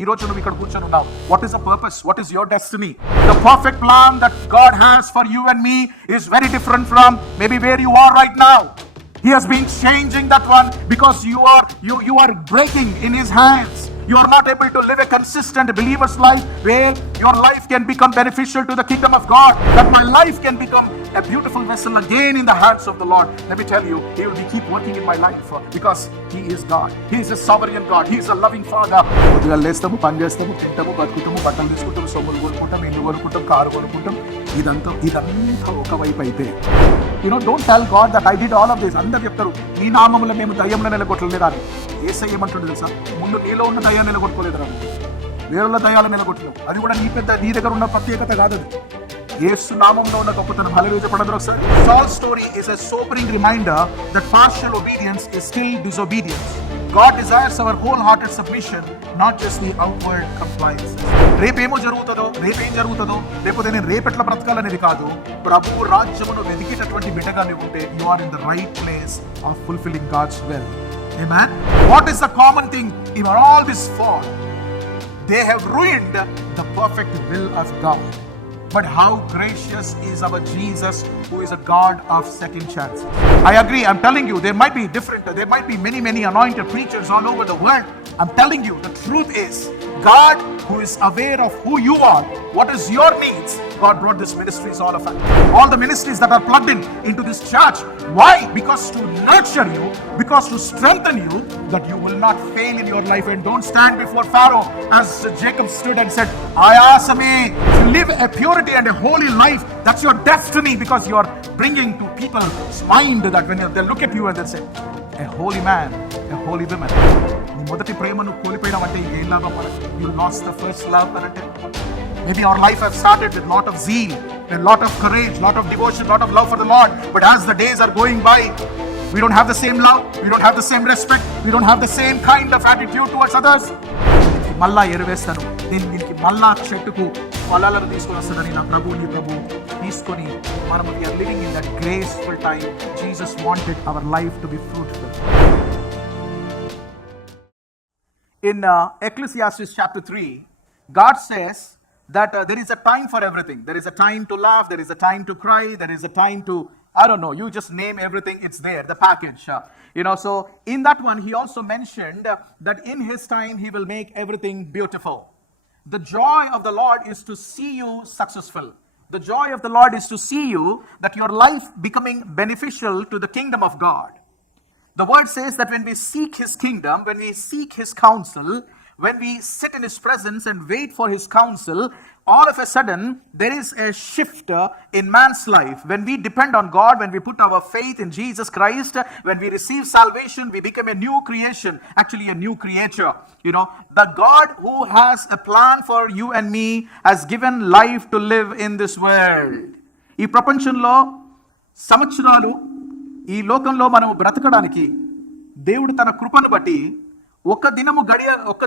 ఈ రోజు నువ్వు ఇక్కడ కూర్చొని ఉన్నావు. What is the purpose? What is your destiny? The perfect plan that God has for you and me is very different from maybe where you are right now. He has been changing that one because you are breaking in His hands. You are not able to live a consistent believer's life where your life can become beneficial to the kingdom of God, that my life can become a beautiful vessel again in the hands of the Lord. Let me tell you, He will keep working in my life because He is God. He is a sovereign God. He is a loving Father. ఉదయాలు లేస్తాము, పని చేస్తాము, తింటాము, బతుకుతాము, బట్టలు తీసుకుంటాము, సొమ్ములు కొనుక్కుంటాం, ఇల్లు కొనుక్కుంటాం, car కొనుక్కుంటాం. ఇదంతా ఒకవైపు అయితే don't tell God that I did all of this. అందరు చెప్తారు నీ నామములో మేము దయ్యంలో నిలగొట్టలేదు అని. యేసయ్య ఏమంటుండే తెలుసా? ముందు నీలో ఉన్న దయ్యాన్ని నిలగొట్టుకోలేదు రా, వేరుల దయ్యాలు నిలగొట్టలేవు. అది కూడా నీ దగ్గర ఉన్న ప్రత్యేకత కాదు. యేసు నామంలో ఉన్న గొప్పతనం. హల్లెలూయా చెప్పండి ఒకసారి. Saul's story is a sobering reminder that partial obedience is still disobedience. God desires our wholehearted submission, not just the outward compliance. రేపేం జరుగుతుందో లేకపోతే నేను రేపెట్లా బ్రతకాలనేది కాదు. ప్రభువు రాజ్యమును వెతికేటటువంటి బిడ్డగా నువ్వు ఉంటే you are in the right place of fulfilling God's will. Amen. What is the common thing in all this fall? They have ruined the perfect will of God. But how gracious is our Jesus, who is a God of second chances. I agree. I'm telling you, there might be many anointed preachers all over the world. I'm telling you, the truth is, God, who is aware of who you are, what is your needs, God brought this ministries all of us. All the ministries that are plugged into this church. Why? Because to nurture you, because to strengthen you, that you will not fail in your life and don't stand before Pharaoh as Jacob stood and said, Ayasame, to live a purity and a holy life, that's your destiny, because you are bringing to people's mind that when they look at you and they say, a holy man, a holy woman. నీ మొదటి ప్రేమను కోల్పోయడం అంటే ఇంకేం లాభం మనకు? You lost the first love అంటే. Maybe our life has started with lot of zeal, a lot of courage, lot of devotion, lot of love for the Lord. But as the days are going by, we don't have the same love, we don't have the same respect, we don't have the same kind of attitude towards others. మళ్ళా ఎరువేస్తాను, దీనికి మళ్ళా చెట్టుకు ఫలాలను తీసుకొని వస్తానని నా నీ ప్రభు తీసుకొని మనం we are living in that graceful time. Jesus wanted our life to be fruitful. In Ecclesiastes chapter 3, God says that there is a time for everything. There is a time to laugh, there is a time to cry, there is a time to, I don't know, you just name everything, it's there, the package. So in that one, he also mentioned that in his time, he will make everything beautiful. The joy of the Lord is to see you successful. The joy of the Lord is to see you that your life becoming beneficial to the kingdom of God. The word says that when we seek His kingdom, when we seek His counsel, when we sit in His presence and wait for His counsel, all of a sudden there is a shift in man's life. When we depend on God, when we put our faith in Jesus Christ, when we receive salvation, we become a new creation, actually a new creature. The God who has a plan for you and me has given life to live in this world. ఈ ప్రపంచంలో సంవత్సరాలు, ఈ లోకంలో మనం బ్రతకడానికి దేవుడు తన కృపను బట్టి ఒక్క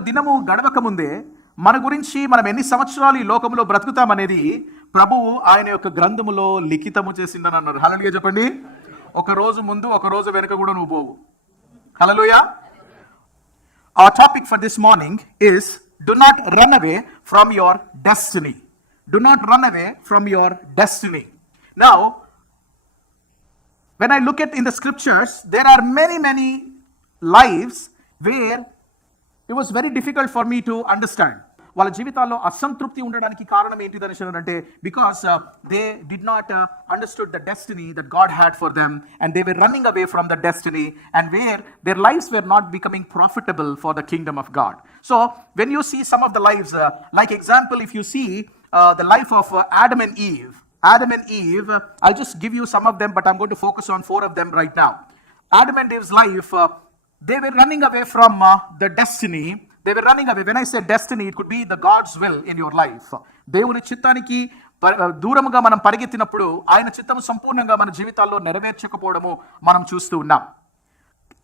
దినము గడవక ముందే మన గురించి మనం ఎన్ని సంవత్సరాలు ఈ లోకంలో బ్రతుకుతామనేది ప్రభువు ఆయన యొక్క గ్రంథములో లిఖితము చేసిందని అన్నారు. హల్లెలూయా చెప్పండి. ఒక రోజు ముందు ఒక రోజు వెనుక కూడా నువ్వు పోవు. హల్లెలూయా. Our topic for this morning is do not run away from your destiny. Do not run away from your destiny. Now, when I look at in the scriptures, there are many lives where it was very difficult for me to understand. వాళ్ళ జీవితాల్లో అసంతృప్తి ఉండడానికి కారణం ఏంటిదని అంటే because they did not understood the destiny that God had for them, and they were running away from the destiny, and where their lives were not becoming profitable for the kingdom of God. So when you see some of the lives, like example, if you see the life of Adam and Eve, I'll just give you some of them, but I'm going to focus on 4 of them right now. Adam and Eve's life, they were running away from the destiny. They were running away. When I say destiny, it could be the God's will in your life. దేవుని చిత్తానికి దూరముగా మనం పరిగెత్తినప్పుడు ఆయన చిత్తము సంపూర్ణంగా మన జీవితాల్లో నెరవేర్చకపోవడము మనం చూస్తూ ఉన్నాం.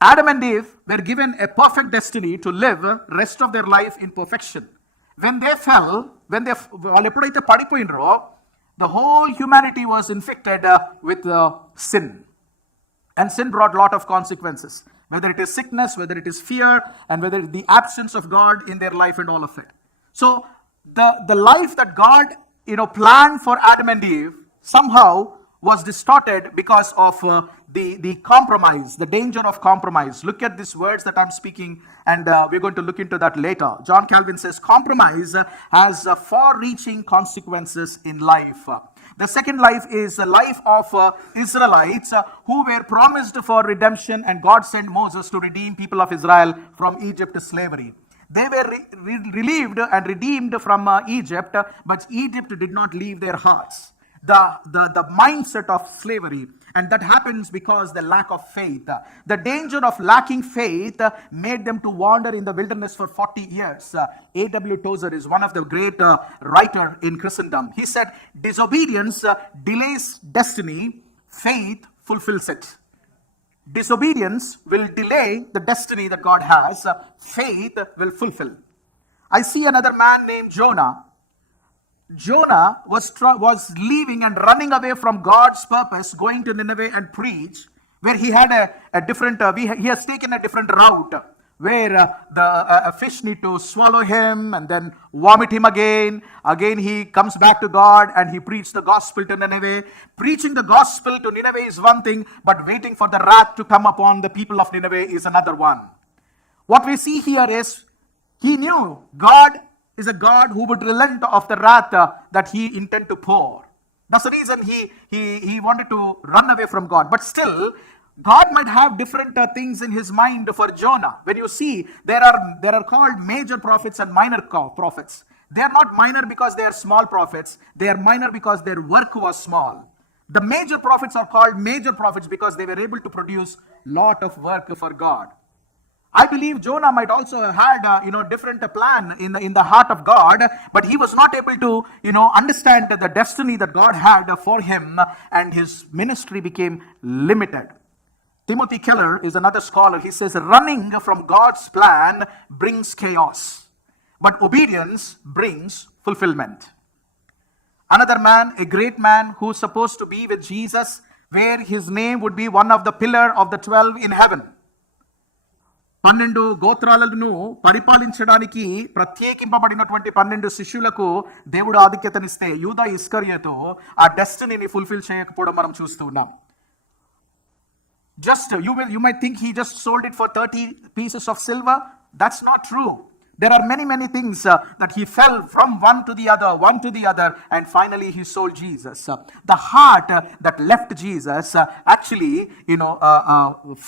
Adam and Eve were given a perfect destiny to live rest of their life in perfection. When they fell, వాళ్ళు ఎప్పుడైతే పడిపోయినరో, the whole humanity was infected with sin. And sin brought lot of consequences. whether it is sickness, whether it is fear, and whether the absence of God in their life and all of it. So the life that God planned for Adam and Eve somehow was distorted because of the compromise, the danger of compromise. Look at these words that I'm speaking, and we're going to look into that later. John Calvin says compromise has far-reaching consequences in life. The second life is the life of Israelites who were promised for redemption, and God sent Moses to redeem people of Israel from Egypt slavery. They were relieved and redeemed from Egypt, but Egypt did not leave their hearts. The mindset of slavery, and that happens because the lack of faith. The danger of lacking faith made them to wander in the wilderness for 40 years. A.W. Tozer is one of the great writer in Christendom. He said, disobedience delays destiny, faith fulfills it. Disobedience will delay the destiny that God has. Faith will fulfill. I see another man named Jonah. Jonah was leaving and running away from God's purpose, going to Nineveh and preach, where he had a different, he has taken a different route, where a fish need to swallow him and then vomit him again. Again he comes back to God and he preached the gospel to Nineveh. Preaching the gospel to Nineveh is one thing, but waiting for the wrath to come upon the people of Nineveh is another one. What we see here is, he knew God is a God who would relent of the wrath that he intended to pour. That's the reason he wanted to run away from God. But still, God might have different things in his mind for Jonah. When you see, there are called major prophets and minor prophets. They are not minor because they are small prophets. They are minor because their work was small. The major prophets are called major prophets because they were able to produce lot of work for God. I believe Jonah might also have had different plan in the heart of God, but he was not able to understand the destiny that God had for him, and his ministry became limited. Timothy Keller is another scholar. He says running from God's plan brings chaos, but obedience brings fulfillment. Another man, a great man who's supposed to be with Jesus, where his name would be one of the pillar of the 12 in heaven. 12 గోత్రాలను పరిపాలించడానికి ప్రత్యేకింపబడినటువంటి 12 శిష్యులకు దేవుడు ఆధిక్యతనిస్తే యూదా ఇస్కరియోతు ఆ డెస్టినీని fulfil చేయకపోవడం మనం చూస్తూ ఉన్నాం. Just you might think he just sold it for 30 pieces of silver. That's not true. There are many things that he fell from one to the other, and finally he sold Jesus. The heart that left Jesus actually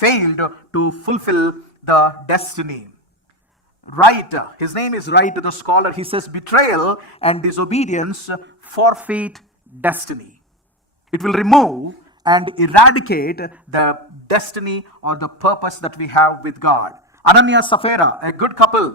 failed to fulfill the destiny. Wright, his name is Wright, the scholar. He says betrayal and disobedience forfeit destiny. It will remove and eradicate the destiny or the purpose that we have with God. Ananias Sapphira, a good couple,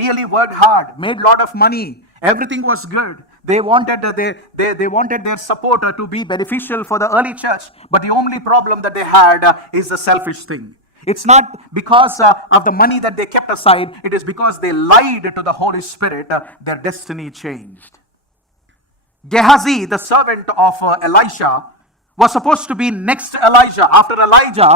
really worked hard, made lot of money, everything was good. They wanted their support to be beneficial for the early church, but the only problem that they had is the selfish thing. It's not because of the money that they kept aside. It is because they lied to the Holy Spirit. Their destiny changed. Gehazi, the servant of Elisha, was supposed to be next Elijah. After Elijah,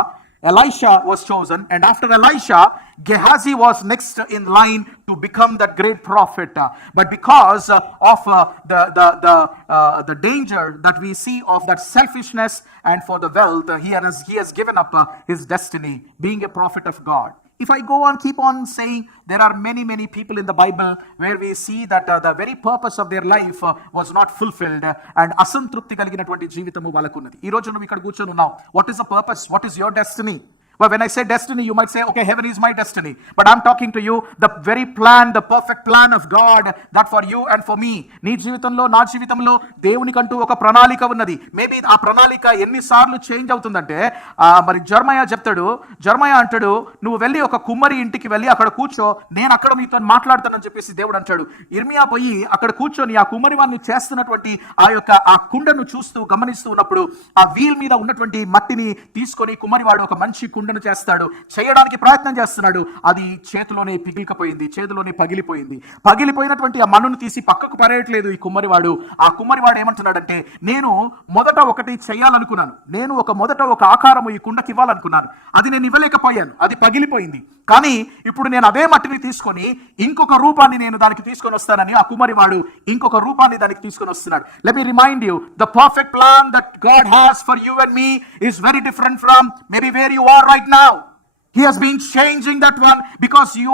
Elisha was chosen, and after Elisha, Gehazi was next in line to become that great prophet. But because of the danger that we see of that selfishness and for the wealth, he has given up his destiny, being a prophet of God. If I go on, keep on saying, there are many people in the Bible where we see that the very purpose of their life was not fulfilled, and అసంతృప్తి కలిగినటువంటి జీవితము వాళ్ళకున్నది. ఈ రోజు నువ్వు ఇక్కడ కూర్చొని ఉన్నావు. What is the purpose? What is your destiny? Well, when I say destiny, you might say, okay, heaven is my destiny. But I'm talking to you, the very plan, the perfect plan of God, that for you and for me. నీ జీవితంలో, నా జీవితంలో దేవునికంటూ ఒక ప్రణాళిక ఉన్నది. Maybe ఆ ప్రణాళిక ఎన్నిసార్లు చేంజ్ అవుతుందంటే, మరి జర్మయా అంటాడు, నువ్వు వెళ్ళి ఒక కుమ్మరి ఇంటికి వెళ్ళి అక్కడ కూర్చో, నేను అక్కడ మీతో మాట్లాడతానని చెప్పేసి దేవుడు అంటాడు. ఇర్మియా పోయి అక్కడ కూర్చొని ఆ కుమ్మరి వారిని చేస్తున్నటువంటి ఆ కుండను చూస్తూ గమనిస్తూ ఉన్నప్పుడు, ఆ వీల్ మీద ఉన్నటువంటి మట్టిని తీసుకొని కుమ్మరివాడు ఒక మంచి కుండ ఉండను చేస్తాడు, చేయడానికి ప్రయత్నం చేస్తున్నాడు. అది చేతిలోనే పగిలిపోయింది. పగిలిపోయినటువంటి ఆ మన్నును తీసి పక్కకు పరేయట్లేదు ఈ కుమ్మరివాడు. ఆ కుమ్మరివాడు ఏమంటున్నాడంటే, నేను మొదట ఒకటి చేయాలనుకున్నాను, నేను మొదట ఒక ఆకారము ఈ కుండకి ఇవ్వాలనుకున్నాను, అది నేను ఇవ్వలేకపోయాను, అది పగిలిపోయింది. కానీ ఇప్పుడు నేను అదే మట్టిని తీసుకొని ఇంకొక రూపాన్ని నేను దానికి తీసుకొని వస్తానని ఆ కుమ్మరివాడు ఇంకొక రూపాన్ని దానికి తీసుకొని వస్తున్నాడు. Let me remind you, the perfect plan that God has for you and me is very different from maybe where you are right now. He has been changing that one because you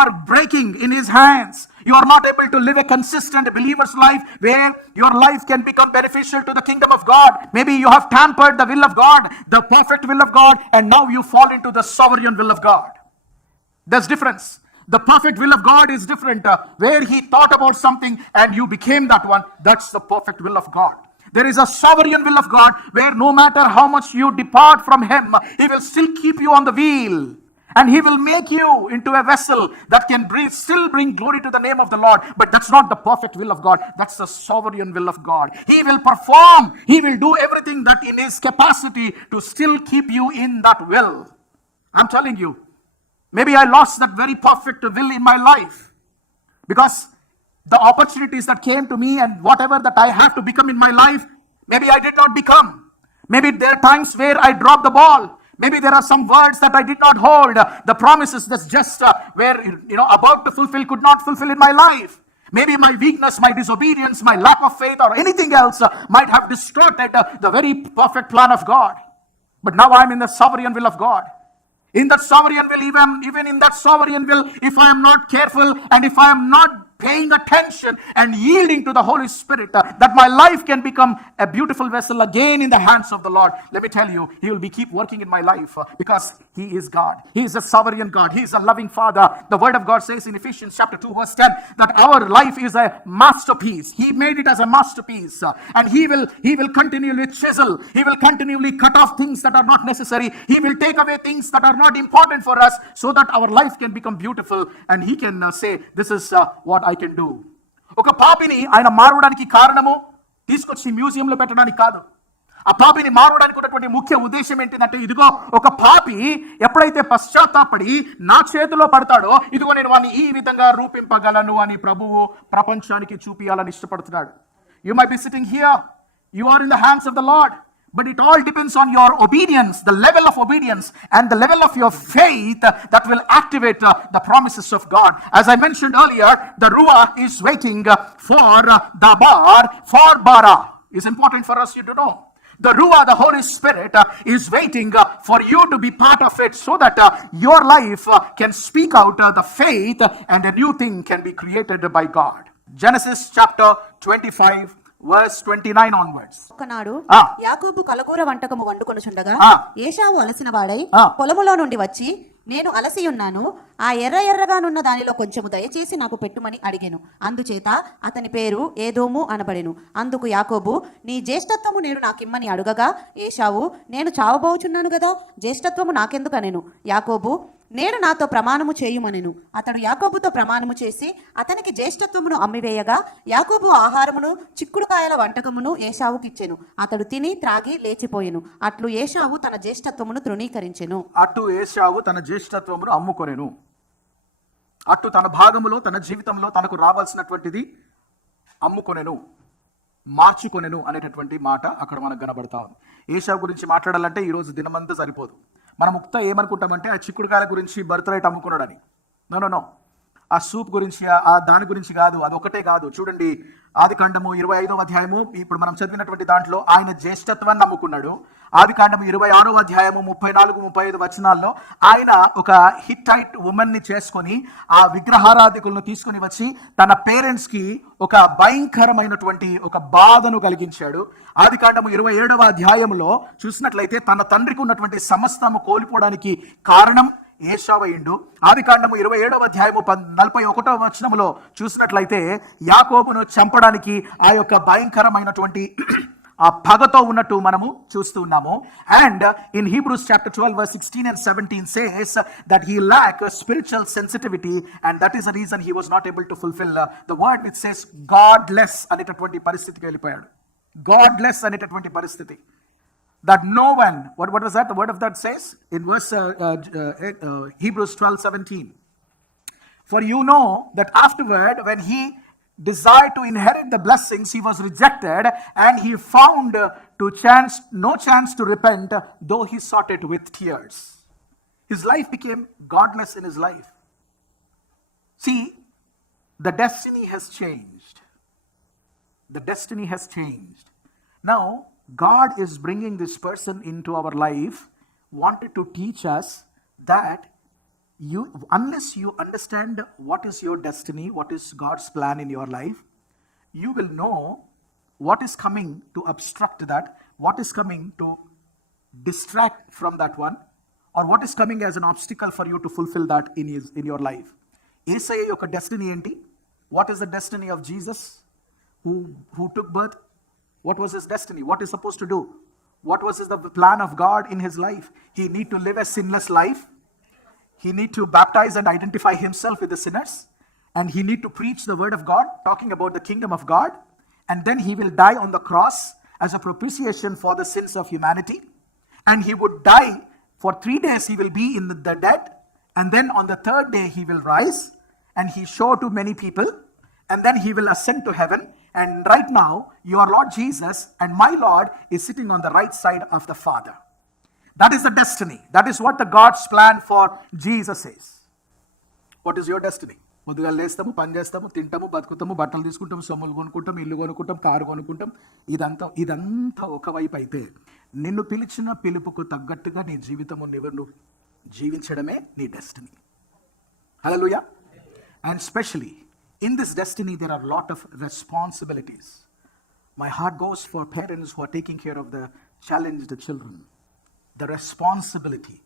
are breaking in his hands. You are not able to live a consistent believer's life where your life can become beneficial to the kingdom of God. Maybe you have tampered the will of God, the perfect will of God, and now you fall into the sovereign will of God. There's difference. The perfect will of God is different. Where he thought about something and you became that one, that's the perfect will of God. There is a sovereign will of God where no matter how much you depart from him, he will still keep you on the wheel. And he will make you into a vessel that can still bring glory to the name of the Lord. But that's not the perfect will of God. That's the sovereign will of God. He will perform. He will do everything that in his capacity to still keep you in that will. I'm telling you, maybe I lost that very perfect will in my life because the opportunities that came to me and whatever that I have to become in my life, maybe I did not become. Maybe there are times where I dropped the ball. Maybe there are some words that I did not hold. The promises that's just were about to fulfill could not fulfill in my life. Maybe my weakness, my disobedience, my lack of faith or anything else might have distorted the very perfect plan of God. But now I'm in the sovereign will of God. In that sovereign will, even in that sovereign will, if I am not careful and if I am not paying attention and yielding to the Holy Spirit, that my life can become a beautiful vessel again in the hands of the Lord. Let me tell you, he will keep working in my life because he is God. He is a sovereign God. He is a loving Father. The word of God says in Ephesians chapter 2 verse 10 that our life is a masterpiece. He made it as a masterpiece, and he will continually chisel. He will continually cut off things that are not necessary. He will take away things that are not important for us so that our life can become beautiful, and he can say, this is what I can do. ఒక పాపిని ఆయన మారడానికి కారణము తీసుకొచ్చి మ్యూజియంలో పెట్టడానికి కాదు. ఆ పాపిని మారడానికి ఉన్నటువంటి ముఖ్య ఉద్దేశం ఏంటంటే, ఇదిగో ఒక పాపి ఎప్పుడైతే పశ్చాత్తాపడి నా చేతిలో పడతాడో, ఇదిగో నేను వాడిని ఈ విధంగా రూపింపగలను అని ప్రభువు ప్రపంచానికి చూపియాలని ఇష్టపడుతున్నాడు. You might be sitting here, you are in the hands of the Lord, but it all depends on your obedience, the level of obedience and the level of your faith that will activate the promises of God. As I mentioned earlier, the Ruach is waiting for Dabar, for Bara. It's important for us to know. The Ruach, the Holy Spirit, is waiting for you to be part of it so that your life can speak out the faith and a new thing can be created by God. Genesis chapter 25. Verse 29 onwards. ఒకనాడు యాకోబు కలగూర వంటకము వండుకొనుచుండగా ఏశావు అలసిన వాడై పొలములో నుండి వచ్చి, నేను అలసి ఉన్నాను, ఆ ఎర్రగానున్న దానిలో కొంచెము దయచేసి నాకు పెట్టుమని అడిగెను. అందుచేత అతని పేరు ఏదోము అనబడెను. అందుకు యాకోబు, నీ జ్యేష్ఠత్వము నేను నాకిమ్మని అడుగగా ఏశావు, నేను చావబోచున్నాను గదా, జ్యేష్ఠత్వము నాకెందుకు అనెను. యాకోబు, నేడు నాతో ప్రమాణము చేయుమనెను. అతడు యాకోబుతో ప్రమాణము చేసి అతనికి జ్యేష్ఠత్వమును అమ్మివేయగా యాకోబు ఆహారమును చిక్కుడుకాయల వంటకమును ఏశావుకిచ్చెను. అతడు తిని త్రాగి లేచిపోయెను. అట్లు ఏశావు తన జ్యేష్ఠత్వమును తృణీకరించెను. అటు ఏశావు తన జ్యేష్ఠత్వమును అమ్ముకొనెను. అటు తన భాగములో తన జీవితంలో తనకు రావాల్సినటువంటిది అమ్ముకొనెను, మార్చుకొనెను అనేటటువంటి మాట అక్కడ మనకు కనబడతా ఉంది. ఏశావు గురించి మాట్లాడాలంటే ఈరోజు దినమంతా సరిపోదు. మనం ముక్త ఏమనుకుంటామంటే ఆ చిక్కుడుకాయల గురించి బర్త్ రైట్ అమ్ముకున్నాడని. నో, ఆ సూప్ గురించి ఆ దాని గురించి కాదు, అది ఒకటే కాదు. చూడండి, ఆదికాండము 25వ అధ్యాయము ఇప్పుడు మనం చదివినటువంటి దాంట్లో ఆయన జ్యేష్ఠత్వాన్ని నమ్ముకున్నాడు. ఆదికాండము 26వ అధ్యాయము 34-35 వచనాల్లో ఆయన ఒక హిట్టైట్ ఉమెన్ ని చేసుకొని ఆ విగ్రహారాధికులను తీసుకుని వచ్చి తన పేరెంట్స్ కి ఒక భయంకరమైనటువంటి ఒక బాధను కలిగించాడు. ఆదికాండము 27వ అధ్యాయంలో చూసినట్లయితే తన తండ్రికి ఉన్నటువంటి సమస్తము కోల్పోవడానికి కారణం ఏశావయుండు. ఆదికాండము 27వ అధ్యాయము 41వ వచనములో చూసినట్లయితే యాకోబును చంపడానికి ఆ యొక్క భయంకరమైనటువంటి ఆ పగతో ఉన్నట్టు మనము చూస్తూ ఉన్నాము. And in Hebrews chapter 12 verse 16 and 17 says that he lacked spiritual sensitivity and that is the reason he was not able to fulfill the word which says godless అనేటటువంటి పరిస్థితికి వెళ్ళిపోయాడు. godless అనేటటువంటి పరిస్థితి. that no one, what does that, the word of that says? In verse Hebrews 12:17. For you know that afterward, when he desired to inherit the blessings, he was rejected, and he found no chance to repent, though he sought it with tears. His life became godless in his life. See, the destiny has changed. The destiny has changed. Now, God is bringing this person into our life, wanted to teach us that unless you understand what is your destiny, what is God's plan in your life, you will know what is coming to obstruct that, what is coming to distract from that one, or what is coming as an obstacle for you to fulfill that in your life. యేసయ్య యొక్క destiny ఏంటి? What is the destiny of Jesus who took birth? What was his destiny? What is supposed to do? What was the plan of God in his life? He need to live a sinless life. He need to baptize and identify himself with the sinners. And he need to preach the word of God, talking about the kingdom of God. And then he will die on the cross as a propitiation for the sins of humanity. And he would die for 3 days. He will be in the dead. And then on the third day he will rise. And he show to many people. And then he will ascend to heaven. And right now, your Lord Jesus and my Lord is sitting on the right side of the Father. That is the destiny. That is what the God's plan for Jesus is. What is your destiny? ముందుగా లేస్తాము, పని చేస్తాము, తింటాము, బతుకుతాము, బట్టలు తీసుకుంటాము, సొమ్ములు కొనుక్కుంటాం, ఇల్లు కొనుక్కుంటాం, కారు కొనుక్కుంటాం. ఇదంతా ఒకవైపు అయితే, నిన్ను పిలిచిన పిలుపుకు తగ్గట్టుగా నీ జీవితము నువ్వు జీవించడమే నీ destiny. Hallelujah. And especially in this destiny, there are a lot of responsibilities. My heart goes for parents who are taking care of the challenged children. The responsibility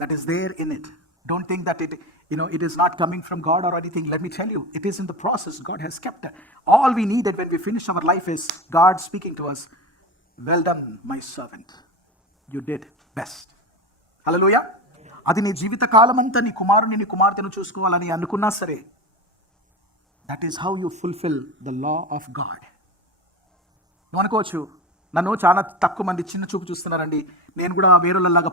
that is there in it. Don't think that it is not coming from God or anything. Let me tell you, it is in the process. God has kept it. All we needed when we finish our life is God speaking to us, well done, my servant. You did best. Hallelujah. అది నీ జీవిత కాలమంతా నీ కుమారుని నీ కుమార్తెను చూసుకోవాలని అనుకున్నా సరే, that is how you fulfil the law of God. నువ్వు అనుకోవచ్చు, నన్ను చాలా తక్కువ మంది చిన్న చూపు చూస్తున్నారండి, నేను కూడా వేరేలాగా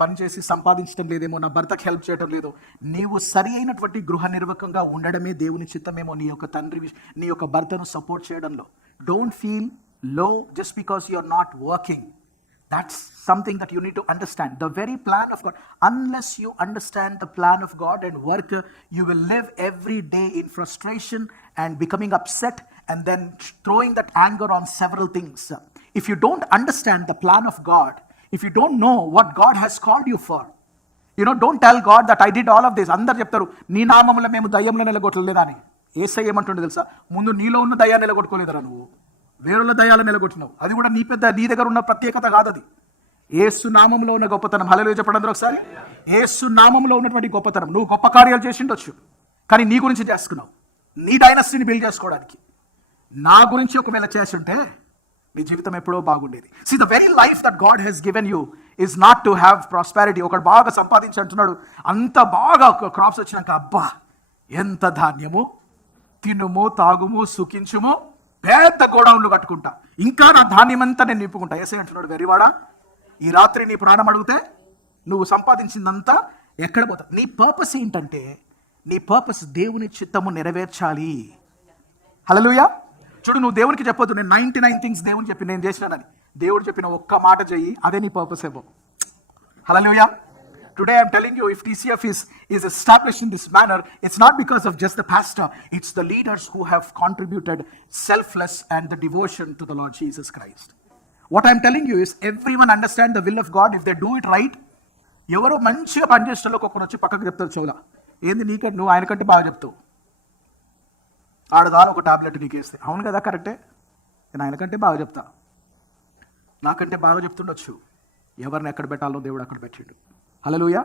పనిచేసి సంపాదించడం లేదేమో, నా భర్తకి హెల్ప్ చేయడం లేదు. నీవు సరి అయినటువంటి గృహ నిర్వాహకంగా ఉండడమే దేవుని చిత్తమేమో నీ యొక్క తండ్రి నీ యొక్క భర్తను సపోర్ట్ చేయడంలో. Don't feel low just because you are not working. That's something that you need to understand. The very plan of God. Unless you understand the plan of God and work, you will live every day in frustration and becoming upset and then throwing that anger on several things. If you don't understand the plan of God, if you don't know what God has called you for, don't tell God that I did all of this. అందరు చెప్తారు, నీ నామములో మేము దయ్యంలో నిలగొట్టలేదా అని. యేసయ్య ఏమంటుండే తెలుసా? ముందు నీలో ఉన్న దయ్యాన్ని నిలగొట్టుకోలేదురా నువ్వు, వేరుల దయ్యాలు నిలగొట్టినావు. అది కూడా నీ దగ్గర ఉన్న ప్రత్యేకత కాదు. అది యేసు నామంలో ఉన్న గొప్పతనం. హల్లెలూయా చెప్పండి అందరూ ఒకసారి. యేసు నామంలో ఉన్నటువంటి గొప్పతనం. నువ్వు గొప్ప కార్యాలు చేసి ఉండొచ్చు, కానీ నీ గురించి చేసుకున్నావు, నీ డైనస్టీని బిల్డ్ చేసుకోవడానికి. నా గురించి ఒకవేళ చేసి ఉంటే నీ జీవితం ఎప్పుడో బాగుండేది. See, the very life that God has given you is not to have prosperity. ఒకడు బాగా సంపాదించి అంటున్నాడు, అంత బాగా క్రాప్స్ వచ్చినాక అబ్బా ఎంత ధాన్యము, తినుము, తాగుము, సుఖించుము, పెద్ద గోడౌన్లు కట్టుకుంటా, ఇంకా నా ధాన్యం అంతా నేను నింపుకుంటా. యేసయ్య అంటున్నాడు, వెరివాడా, ఈ రాత్రి నీ ప్రాణం అడిగితే నువ్వు సంపాదించిందంతా ఎక్కడ పోతా? నీ పర్పస్ ఏంటంటే, నీ పర్పస్ దేవుని చిత్తము నెరవేర్చాలి. హల్లెలూయా. చూడు, నువ్వు దేవునికి చెప్పొద్దు నేను 99 థింగ్స్ దేవుని చెప్పి నేను చేసినానని. దేవుడు చెప్పిన ఒక్క మాట చెయ్యి, అదే నీ పర్పస్ ఏమో. హల్లెలూయా. Today I'm telling you, if TCF is established in this manner, it's not because of just the pastor, it's the leaders who have contributed selfless and the devotion to the Lord Jesus Christ. What I'm telling you is, everyone understand the will of God if they do it right. ఎవరో మంచిగా పనిచేసేలో ఒక్కొక్కరు వచ్చి పక్కకు చెప్తారు చెవులా, ఏంది నీకంటే నువ్వు ఆయనకంటే బాగా చెప్తావు, ఆడదాని ఒక టాబ్లెట్ నీకు వేస్తే, అవును కదా కరెక్టే, నేను ఆయనకంటే బాగా చెప్తా, నాకంటే బాగా చెప్తుండొచ్చు. ఎవరిని ఎక్కడ పెట్టాలో దేవుడు అక్కడ పెట్టిండు. హల్లెలూయా.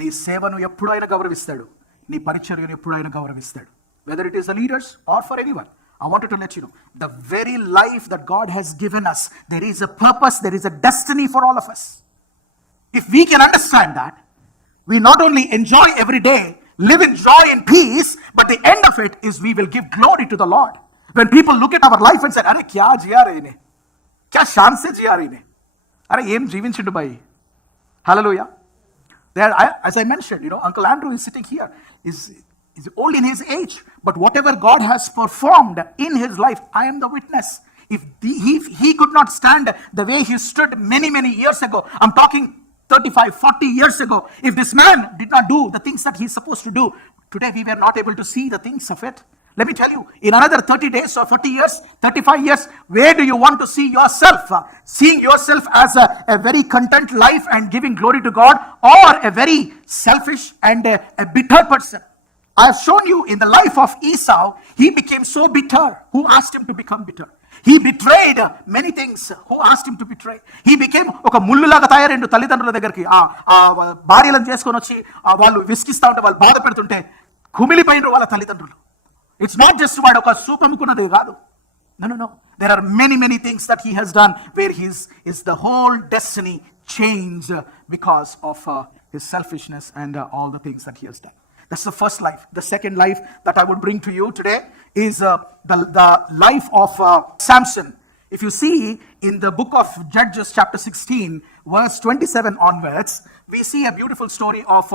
నీ సేవను ఎప్పుడు ఆయన గౌరవిస్తాడు, నీ పరిచర్యను ఎప్పుడు ఆయన గౌరవిస్తాడు. Whether it is the leaders or for anyone, I wanted to let you know, the very life that God has given us, there is a purpose, there is a destiny for all of us. If we can understand that, we not only enjoy every day, live in joy and peace, but the end of it is we will give glory to the Lord. When people look at our life and say, "Arey kya jiya rahe ne? Kya shaan se jiya rahe ne?" అరే ఏం జీవించిండు బాయ్. Hallelujah. There, as I mentioned, Uncle Andrew is sitting here, is old in his age, but whatever God has performed in his life, I am the witness. If he could not stand the way he stood many, many years ago, I'm talking 35, 40 years ago, if this man did not do the things that he's supposed to do, today we were not able to see the things of it. Let me tell you, in another 30 days or 40 years, 35 years, where do you want to see yourself? Seeing yourself as a very content life and giving glory to God, or a very selfish and a bitter person? I have shown you in the life of Esau, he became so bitter. Who asked him to become bitter? He betrayed many things. Who asked him to betray? He became ఒక ముళ్ళులాగా తయారైండు తల్లిదండ్రుల దగ్గరికి. భార్యలను చేసుకొని వచ్చి వాళ్ళు విసిగిస్తా ఉంటే, వాళ్ళు బాధ పెడుతుంటే కుమిలిపోయినరు వాళ్ళ తల్లిదండ్రులు. It's not just వాడు ఒక సూపముకున్నదే కాదు. No. There are many things that he has done where his the whole destiny changed because of his selfishness and all the things that he has done. That's the first life. The second life that I would bring to you today is the life of Samson. If you see in the book of Judges chapter 16 verse 27 onwards, we see a beautiful story of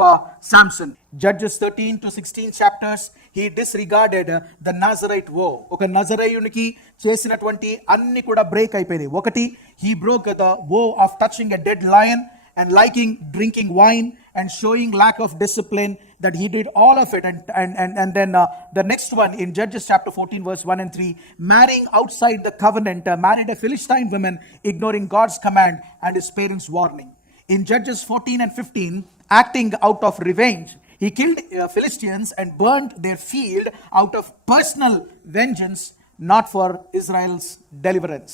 Samson. Judges 13 to 16 chapters, he disregarded the Nazarite vow. ఒక నజరేయునికి చేసినటువంటి అన్ని కూడా break అయిపోయినాయి. ఒకటి, he broke the vow of touching a dead lion and liking drinking wine and showing lack of discipline, that he did all of it. And then the next one in Judges chapter 14 verse 1 and 3, marrying outside the covenant, married a Philistine woman, ignoring God's command and his parents' warning. In Judges 14 and 15, acting out of revenge, he killed Philistines and burned their field out of personal vengeance, not for Israel's deliverance.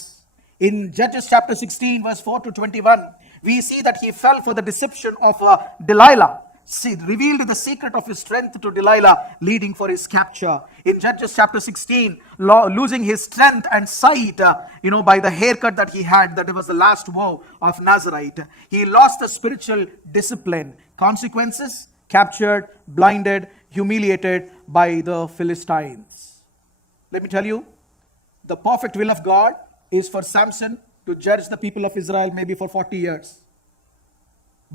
In Judges chapter 16 verse 4 to 21, we see that he fell for the deception of Delilah. Revealed the secret of his strength to Delilah, leading for his capture. In Judges chapter 16, losing his strength and sight, by the haircut that he had, that it was the last vow of Nazarite. He lost the spiritual discipline. Consequences, captured, blinded, humiliated by the Philistines. Let me tell you, the perfect will of God is for Samson to judge the people of Israel maybe for 40 years.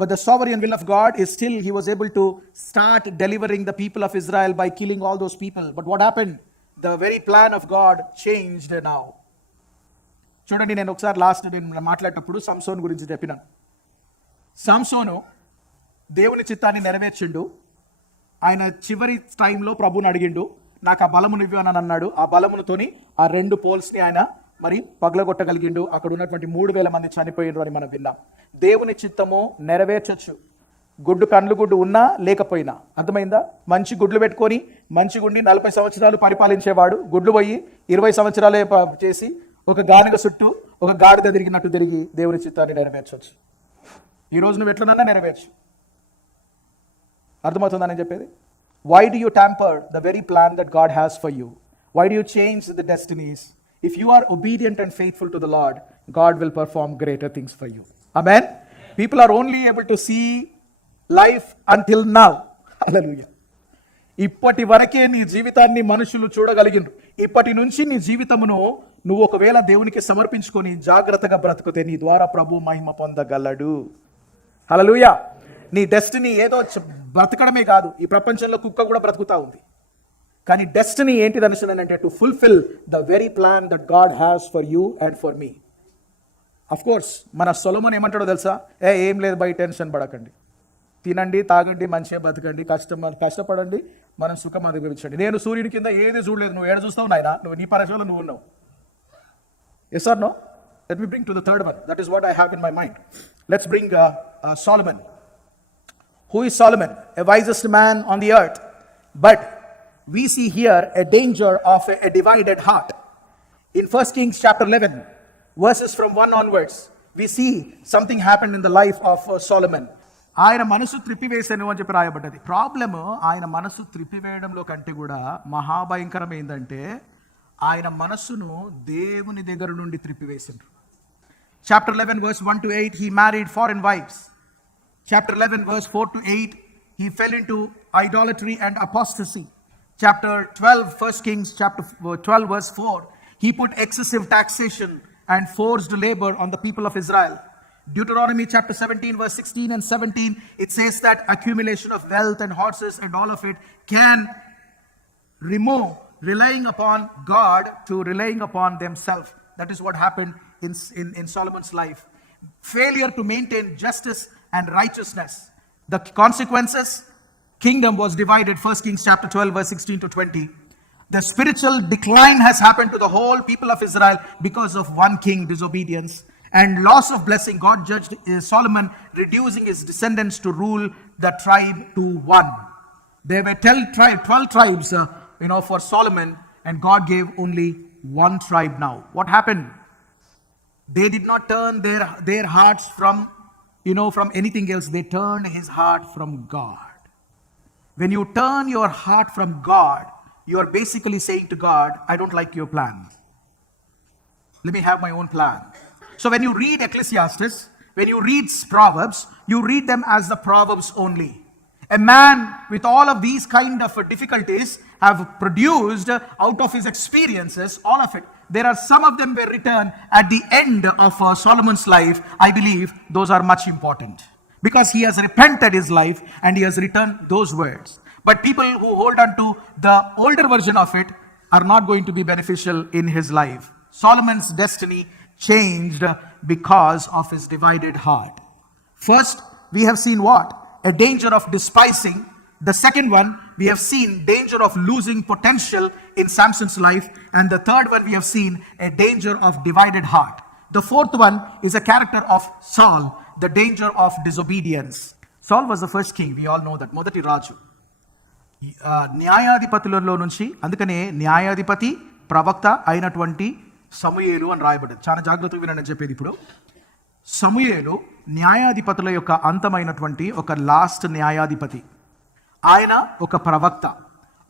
But the sovereign will of God is still he was able to start delivering the people of Israel by killing all those people. But what happened? The very plan of God changed now. చూడండి, నేను ఒకసారి నేను మాట్లాడేటప్పుడు సంసోను గురించి చెప్పినాను. సంసోను దేవుని చిత్తాన్ని నెరవేర్చిండు. ఆయన చివరి టైంలో ప్రభువుని అడిగిండు, నాకు ఆ బలమును ఇవ్వు అని అన్నాడు. ఆ బలముతోని ఆ 2 పోల్స్ని ఆయన మరి పగలగొట్టగలిగిండు. అక్కడ ఉన్నటువంటి 3,000 మంది చనిపోయిండ్రు అని మనం విన్నాం. దేవుని చిత్తము నెరవేర్చొచ్చు, కండ్లు గుడ్డు ఉన్నా లేకపోయినా. అర్థమైందా? మంచి గుడ్లు పెట్టుకొని మంచి గుండి 40 సంవత్సరాలు పరిపాలించేవాడు గుడ్లు పోయి 20 సంవత్సరాలే చేసి ఒక గానుగ చుట్టూ ఒక గాడిద తిరిగినట్టు తిరిగి దేవుని చిత్తాన్ని నెరవేర్చవచ్చు. ఈ రోజు నువ్వు ఎట్లనన్నా నెరవేర్చు. అర్థమవుతుందని చెప్పేది? Why do you tamper the very plan that God has for you? Why do you change the destinies? If you are obedient and faithful to the Lord, God will perform greater things for you. Amen? People are only able to see life until now. Hallelujah. ఇప్పటి వరకే నీ జీవితాన్ని మనుషులు చూడగలిగినరు. ఇప్పటి నుంచి నీ జీవితమును నువ్వు ఒకవేళ దేవునికి సమర్పించుకొని జాగ్రత్తగా బ్రతుకుతే నీ ద్వారా ప్రభు మహిమ పొందగలడు. హల్లెలూయా. నీ డెస్టినీ ఏదో బ్రతకడమే కాదు, ఈ ప్రపంచంలో కుక్క కూడా బ్రతుకుతా ఉంది. కానీ డెస్టినీ ఏంటిది అనుకున్నానంటే to fulfil the very plan that God has for you and for me. Of course మన సొలొమోన్ ఏమంటాడో తెలుసా? ఏం లేదు బై, టెన్షన్ పడకండి, తినండి తాగండి మంచిగా బతకండి, కష్టపడండి, మనం సుఖం అనుభవించండి. నేను సూర్యుడి కింద ఏది చూడలేదు, నువ్వు ఏడ చూస్తావు నాయన, నువ్వు నీ పరిచయంలో నువ్వు ఉన్నావు. Yes or no? Let me bring to the third one. That is what I have in my mind. Let's bring Solomon. Who is Solomon? A wisest man on the earth. But we see here a danger of a divided heart. In 1 Kings chapter 11, verses from 1 onwards, we see something happened in the life of Solomon. ఆయన మనసు త్రిప్పివేసాను అని చెప్పి రాయబడ్డది. Problem ఆయన మనసు త్రిప్పివేయడంలో కంటే కూడా మహాభయంకరం ఏంటంటే ఆయన మనస్సును దేవుని దగ్గర నుండి త్రిప్పివేసిండ్రు. Chapter 11 verse 1 to 8, he married foreign wives. Chapter 11 verse 4 to 8, he fell into idolatry and apostasy. Chapter 12, 1 Kings chapter 12 verse 4, he put excessive taxation and forced labor on the people of Israel. Deuteronomy chapter 17 verse 16 and 17, it says that accumulation of wealth and horses and all of it can remove relying upon God to relying upon themselves. That is what happened in Solomon's life. Failure to maintain justice and righteousness. The consequences, kingdom was divided. 1 Kings chapter 12 verse 16 to 20. The spiritual decline has happened to the whole people of Israel because of one king disobedience. And loss of blessing, God judged Solomon, reducing his descendants to rule the tribe to one. There were 12 tribes for Solomon, and God gave only one tribe now. What happened? They did not turn their hearts from anything else. They turned his heart from God. When you turn your heart from God, you are basically saying to God, I don't like your plan. Let me have my own plan. So when you read Ecclesiastes, when you read Proverbs, you read them as the Proverbs only. A man with all of these kind of difficulties have produced out of his experiences, all of it. There are some of them were written at the end of Solomon's life. I believe those are much important because he has repented his life and he has written those words. But people who hold on to the older version of it are not going to be beneficial in his life. Solomon's destiny changed because of his divided heart. First, we have seen what? A danger of despising. The second one, we have seen danger of losing potential in Samson's life. And the third one, we have seen a danger of divided heart. The fourth one is a character of Saul, the danger of disobedience. Saul was the first king. We all know that. Modati Raju. న్యాయాధిపతులలో నుంచి, అందుకనే న్యాయాధిపతి ప్రవక్త అయినటువంటి సమూయేలు అని రాయబడ్డది. చాలా జాగ్రత్తగా వినండి చెప్పేది. ఇప్పుడు సమూయేలు న్యాయాధిపతుల యొక్క అంతమైనటువంటి ఒక లాస్ట్ న్యాయాధిపతి. ఆయన ఒక ప్రవక్త,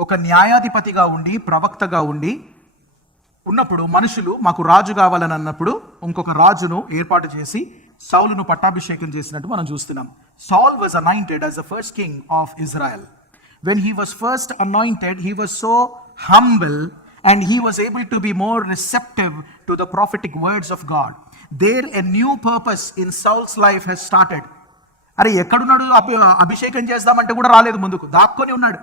ఒక న్యాయాధిపతిగా ఉండి ప్రవక్తగా ఉండి ఉన్నప్పుడు మనుషులు మాకు రాజు కావాలని అన్నప్పుడు ఇంకొక రాజును ఏర్పాటు చేసి సౌలును పట్టాభిషేకం చేసినట్టు మనం చూస్తున్నాం. Saul was anointed as the first king of Israel. When he was first anointed, he was so humble and he was able to be more receptive to the prophetic words of God. There a new purpose in Saul's life has started. అరే ఎక్కడున్నాడు? అభిషేకం చేద్దామంటే కూడా రాలేదు, ముందుకు దాక్కొని ఉన్నాడు.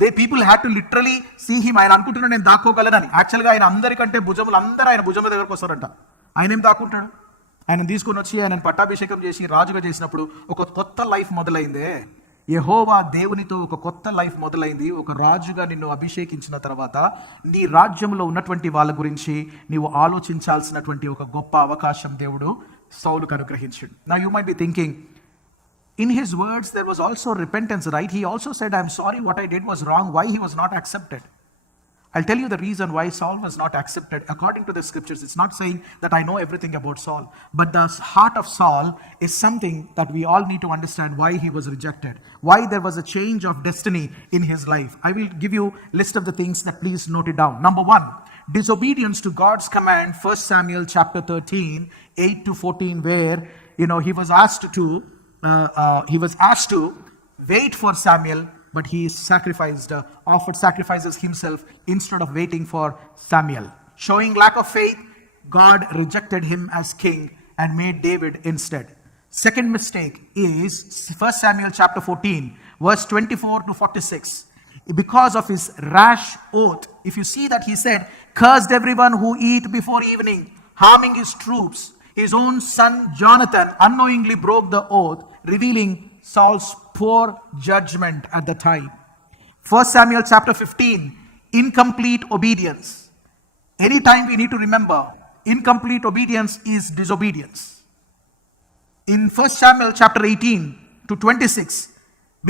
They people had to literally see him. ఆయన అనుకుంటున్నాడు నేను దాక్కోగలనని. యాక్చువల్గా ఆయన అందరికంటే అందరూ ఆయన భుజం దగ్గరకు వస్తారంట. ఆయన ఏం దాక్కుంటాడు? ఆయన తీసుకొని వచ్చి ఆయన పట్టాభిషేకం చేసి రాజుగా చేసినప్పుడు ఒక కొత్త లైఫ్ మొదలైందే. యెహోవా దేవునితో ఒక కొత్త లైఫ్ మొదలైంది. ఒక రాజుగా నిన్ను అభిషేకించిన తర్వాత నీ రాజ్యంలో ఉన్నటువంటి వాళ్ళ గురించి నీవు ఆలోచించాల్సినటువంటి ఒక గొప్ప అవకాశం దేవుడు సౌలుకు అనుగ్రహించాడు. Now you might be thinking, in his words there was also repentance, right? He also said, I'm sorry, what I did was wrong. Why he was not accepted? I'll tell you the reason why Saul was not accepted. According to the scriptures, it's not saying that I know everything about Saul, but the heart of Saul is something that we all need to understand why he was rejected, why there was a change of destiny in his life. I will give you a list of the things that please note it down. Number 1, disobedience to God's command. 1 Samuel chapter 13, 8 to 14, where he was asked to wait for Samuel, but he offered sacrifices himself instead of waiting for Samuel. Showing lack of faith, God rejected him as king and made David instead. Second mistake is 1 Samuel chapter 14, verse 24 to 46. Because of his rash oath, if you see that he said, cursed everyone who eat before evening, harming his troops. His own son Jonathan unknowingly broke the oath, revealing Saul's poor judgment at the time. 1 Samuel chapter 15, incomplete obedience. Anytime we need to remember, incomplete obedience is disobedience. In 1 Samuel chapter 18 to 26,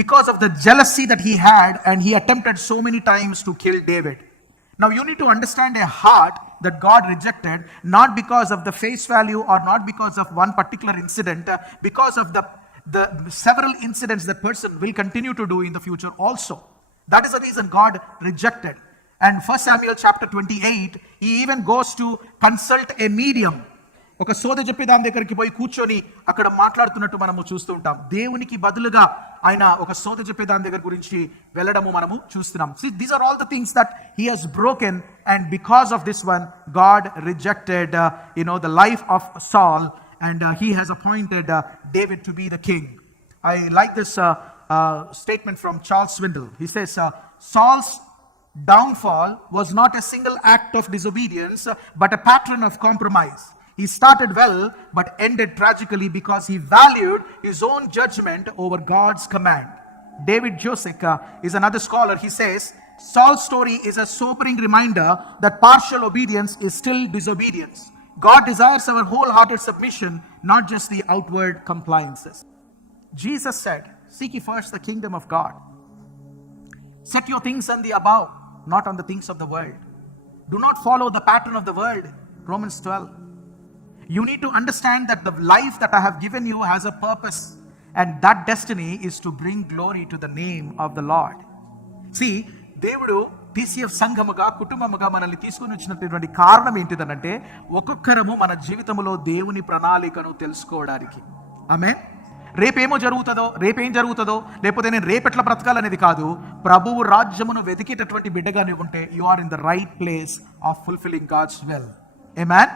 because of the jealousy that he had, and he attempted so many times to kill David. Now you need to understand a heart that God rejected, not because of the face value or not because of one particular incident, because of the several incidents that person will continue to do in the future also. That is the reason God rejected. And 1 Samuel chapter 28, he even goes to consult a medium. ఒక సోద చెప్పే దాని దగ్గరికి పోయి కూర్చొని అక్కడ మాట్లాడుతున్నట్టు మనము చూస్తూ ఉంటాం. దేవునికి బదులుగా ఆయన ఒక సోద చెప్పే దాని దగ్గర గురించి వెళ్ళడము మనము చూస్తున్నాం. See, these are all the things that he has broken, and because of this one, God rejected the life of Saul and he has appointed David to be the king. I like this statement from Charles Swindoll. He says, Saul's downfall was not a single act of disobedience, but a pattern of compromise. He started well, but ended tragically because he valued his own judgment over God's command. David Josek is another scholar. He says, Saul's story is a sobering reminder that partial obedience is still disobedience. God desires our wholehearted submission, not just the outward compliances. Jesus said, seek ye first the kingdom of God. Set your things on the above, not on the things of the world. Do not follow the pattern of the world. Romans 12. You need to understand that the life that I have given you has a purpose, and that destiny is to bring glory to the name of the Lord. See, దేవుడు TCF సంఘముగా కుటుంబముగా మనల్ని తీసుకుని వచ్చినటువంటి కారణం ఏంటిదనంటే ఒక్కొక్కరము మన జీవితంలో దేవుని ప్రణాళికను తెలుసుకోవడానికి. ఆమేన్. రేపేమో జరుగుతుందో, రేపేం జరుగుతుందో, లేకపోతే నేను రేపెట్లా బ్రతకాలనేది కాదు. ప్రభువు రాజ్యమును వెతికేటటువంటి బిడ్డగా నీవు ఉంటే you are in the right place of fulfilling God's will. Amen.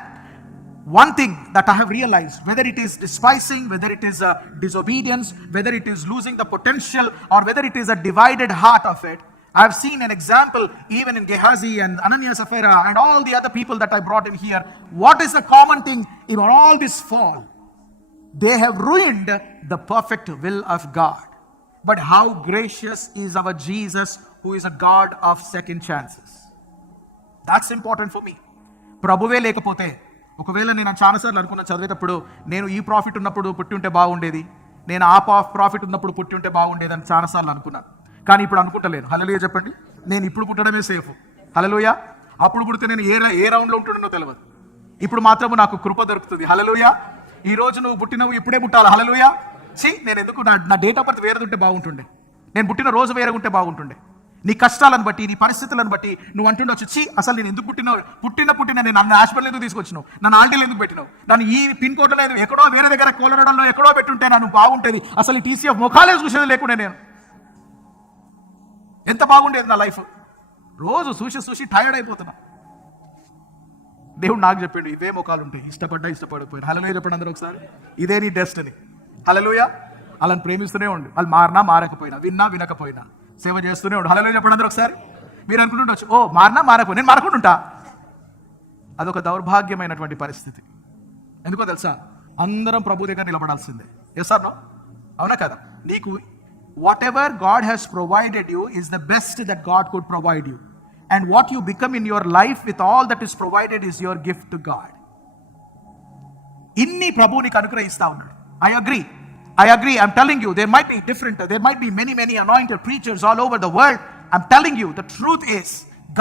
One thing that I have realized, whether it is despising, whether it is disobedience, whether it is losing the potential, or whether it is a divided heart of it, I have seen an example even in Gehazi and Ananias Sapphira and all the other people that I brought in here. What is the common thing in all this fall? They have ruined the perfect will of God. But how gracious is our Jesus, who is a God of second chances. That's important for me. ప్రభువే లేకపోతే, ఒకవేళ నేను చాలాసార్లు అనుకున్న చదివేటప్పుడు నేను ఈ profit ఉన్నప్పుడు పుట్టి ఉంటే బాగుండేది, నేను ఆ ప్రాఫిట్ ఉన్నప్పుడు పుట్టి ఉంటే బాగుండేది అని చాలాసార్లు అనుకున్నాను. కానీ ఇప్పుడు అనుకుంటలేను. హల్లెలూయా చెప్పండి. నేను ఇప్పుడు పుట్టడమే సేఫ్. హల్లెలూయా. అప్పుడు పుడితే నేను ఏ రౌండ్లో ఉంటుండో తెలియదు. ఇప్పుడు మాత్రము నాకు కృప దొరుకుతుంది. హల్లెలూయా. ఈ రోజు నువ్వు పుట్టినవు ఇప్పుడే పుట్టాలి. హల్లెలూయా. నేను ఎందుకు నా డేట్ ఆఫ్ బర్త్ వేరేదుంటే బాగుంటుండే, నేను పుట్టిన రోజు వేరేగుంటే బాగుంటుండే. నీ కష్టాలను బట్టి, నీ పరిస్థితులను బట్టి నువ్వు అంటుండొచ్చు, అసలు నేను ఎందుకు పుట్టిన నేను నన్ను హాస్పిటల్ ఎందుకు తీసుకొచ్చినావు, నన్ను ఆల్టీలు ఎందుకు పెట్టినావు, నన్ను ఈ పిన్ కోడ్లో లేదు ఎక్కడో వేరే దగ్గర కోలరడంలో ఎక్కడో పెట్టుంటే నన్ను బాగుంటుంది, అసలు ఈ TCF ముఖాలే చూసేది లేకుండా నేను ఎంత బాగుండేది నా లైఫ్. రోజు చూసి టైర్డ్ అయిపోతున్నా. దేవుడు నాకు చెప్పిండు, ఇవే ముఖాలు ఉంటాయి, ఇష్టపడిపోయారు. హల్లెలూయా చెప్పండి అందరూ ఒకసారి. ఇదే నీ డెస్టినీ. హల్లెలూయా. వాళ్ళని ప్రేమిస్తూనే ఉండు, వాళ్ళు మారినా మారకపోయినా, విన్నా వినకపోయినా సేవ చేస్తూనే ఉండు. హల్లెలూయా చెప్పండి అందరూ ఒకసారి. మీరు అనుకుంటుండొచ్చు, ఓ మారకపోయి నేను మారకుంటుంటా. అదొక దౌర్భాగ్యమైనటువంటి పరిస్థితి. ఎందుకో తెలుసా, అందరం ప్రభు దగ్గర నిలబడాల్సిందే. Yes or no? అవునా కదా? నీకు whatever God has provided you is the best that God could provide you, and what you become in your life with all that is provided is your gift to God. ఇన్ని ప్రభువు నీకు అనుగ్రహిస్తా ఉన్నాడు. I agree. I'm telling you, there might be many anointed preachers all over the world. I'm telling you, the truth is,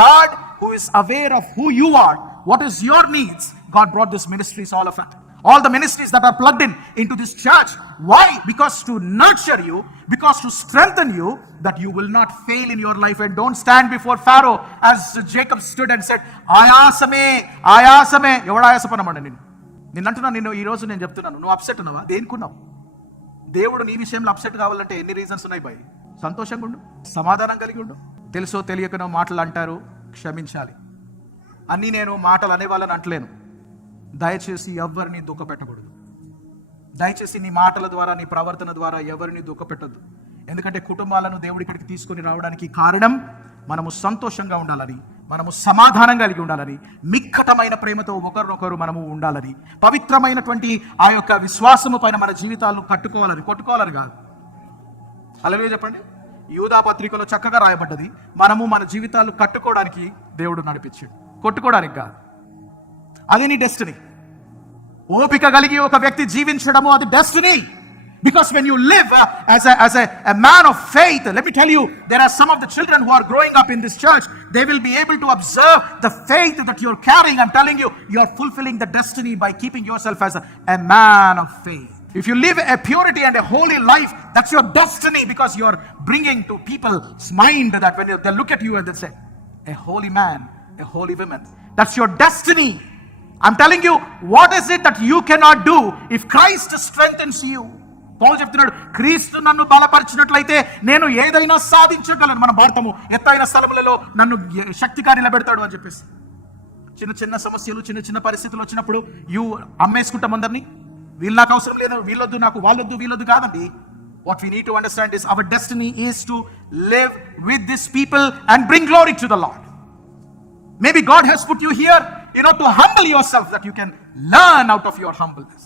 God, who is aware of who you are, what is your needs, God brought this ministries, all of it. All the ministries that are plugged into this church. Why? Because to nurture you, because to strengthen you, that you will not fail in your life and don't stand before Pharaoh as Jacob stood and said, ఆయసమే. ఎవడు ఆయాసపనమన్నా నిన్నంటున్నా. నిన్ను ఈ రోజు నేను చెప్తున్నాను, నువ్వు upset ఉన్నావా? దేనికున్నావు? దేవుడు నీ విషయంలో అప్సెట్ కావాలంటే ఎన్ని రీజన్స్ ఉన్నాయి బాయ్. సంతోషంగా ఉండు, సమాధానం కలిగి ఉండు. తెలుసో తెలియకనో మాటలు అంటారు, క్షమించాలి. అన్నీ నేను మాటలు అనేవాళ్ళని అంటలేను. దయచేసి ఎవరిని దుఃఖపెట్టకూడదు. దయచేసి నీ మాటల ద్వారా, నీ ప్రవర్తన ద్వారా ఎవరిని దుఃఖపెట్టద్దు. ఎందుకంటే కుటుంబాలను దేవుడి ఇక్కడికి తీసుకొని రావడానికి కారణం మనము సంతోషంగా ఉండాలని, మనము సమాధానం కలిగి ఉండాలని, మిక్కటమైన ప్రేమతో ఒకరినొకరు మనము ఉండాలని, పవిత్రమైనటువంటి ఆ యొక్క విశ్వాసము పైన మన జీవితాలను కొట్టుకోవాలని కాదు. హల్లెలూయా చెప్పండి. యూదా పత్రికలో చక్కగా రాయబడ్డది, మనము మన జీవితాలు కట్టుకోవడానికి దేవుడు నడిపించాడు, కొట్టుకోవడానికి కాదు. అది నీ డెస్టినీ. ఓపిక కలిగి ఒక వ్యక్తి జీవించడము అది destiny. Because when you live as a man of faith, let me tell you, there are some of the children who are growing up in this church. They will be able to observe the faith that you're carrying. I'm telling you, you're fulfilling the destiny by keeping yourself as a man of faith. If you live a purity and a holy life, that's your destiny, because you're bringing to people's mind that when they look at you and they say, a holy man, a holy woman, that's your destiny. I'm telling you, what is it that you cannot do if Christ strengthens you? పౌలు చెప్తున్నాడు, క్రీస్తు నన్ను బలపరిచినట్లయితే నేను ఏదైనా సాధించగలను. మన భారతము ఎత్తైన స్థలములలో నన్ను శక్తిగా నిలబెడతాడు అని చెప్పేసి. చిన్న సమస్యలు, చిన్న పరిస్థితులు వచ్చినప్పుడు అమ్మేసుకుంటాం అందరినీ. వీళ్ళు నాకు అవసరం లేదు, వీళ్ళొద్దు నాకు, వాళ్ళొద్దు వీళ్ళొద్దు కాదండి. What we need to understand is our destiny is to live with these people and bring glory to the Lord. Maybe God has put you here, to humble yourself, that you can learn out of your humbleness.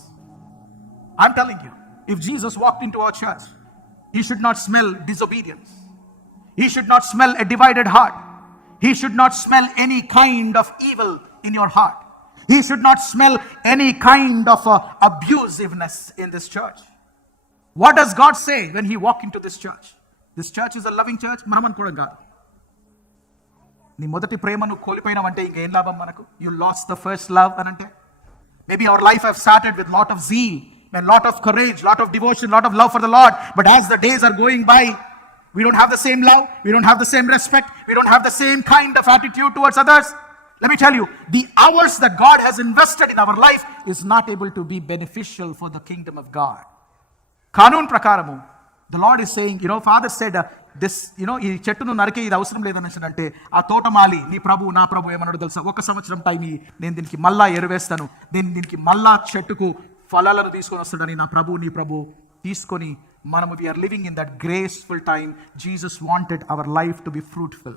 I'm telling you, if Jesus walked into our church, he should not smell disobedience. He should not smell a divided heart. He should not smell any kind of evil in your heart. He should not smell any kind of abusiveness in this church. What does God say when he walked into this church? This church is a loving church. మనం అనుకోవడం కాదు. నీ మొదటి ప్రేమను కోల్పోయినావంటే ఇంకేం లాభం మనకు? You lost the first love అనంటే. Maybe our life have started with lot of zeal, and lot of courage, lot of devotion, lot of love for the Lord. But as the days are going by, we don't have the same love, we don't have the same respect, we don't have the same kind of attitude towards others. Let me tell you, the hours that God has invested in our life is not able to be beneficial for the kingdom of God. కానూన్ ప్రకారము the Lord is saying, Father said this, ఈ చెట్టును నరికే ఇది అవసరం లేదనేసి అంటే, ఆ తోటమాలి నీ ప్రభు నా ప్రభు ఏమన్నాడు తెలుసా? 1 సంవత్సరం టైం నేను దీనికి మళ్ళా ఎరువేస్తాను, దీనికి మళ్ళా చెట్టుకు ఫలాలను తీసుకొని వస్తాడని నా ప్రభు నీ ప్రభు తీసుకొని మనము we are living in that graceful time. Jesus wanted our life to be fruitful.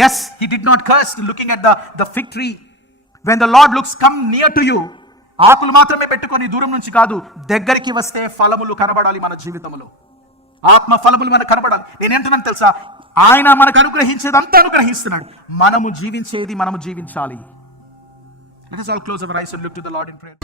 Yes, he did not curse looking at the fig tree. When the Lord looks, come near to you, ఆకులు మాత్రమే పెట్టుకొని దూరం నుంచి కాదు, దగ్గరికి వస్తే ఫలములు కనబడాలి మన జీవితంలో. ఆత్మ ఫలములు మనకు కనబడాలి. నేనేంటున్నాను తెలుసా? ఆయన మనకు అనుగ్రహించేదంతా అనుగ్రహిస్తున్నాడు, మనము జీవించేది మనము జీవించాలి. Let us all close our eyes and look to the Lord in prayer.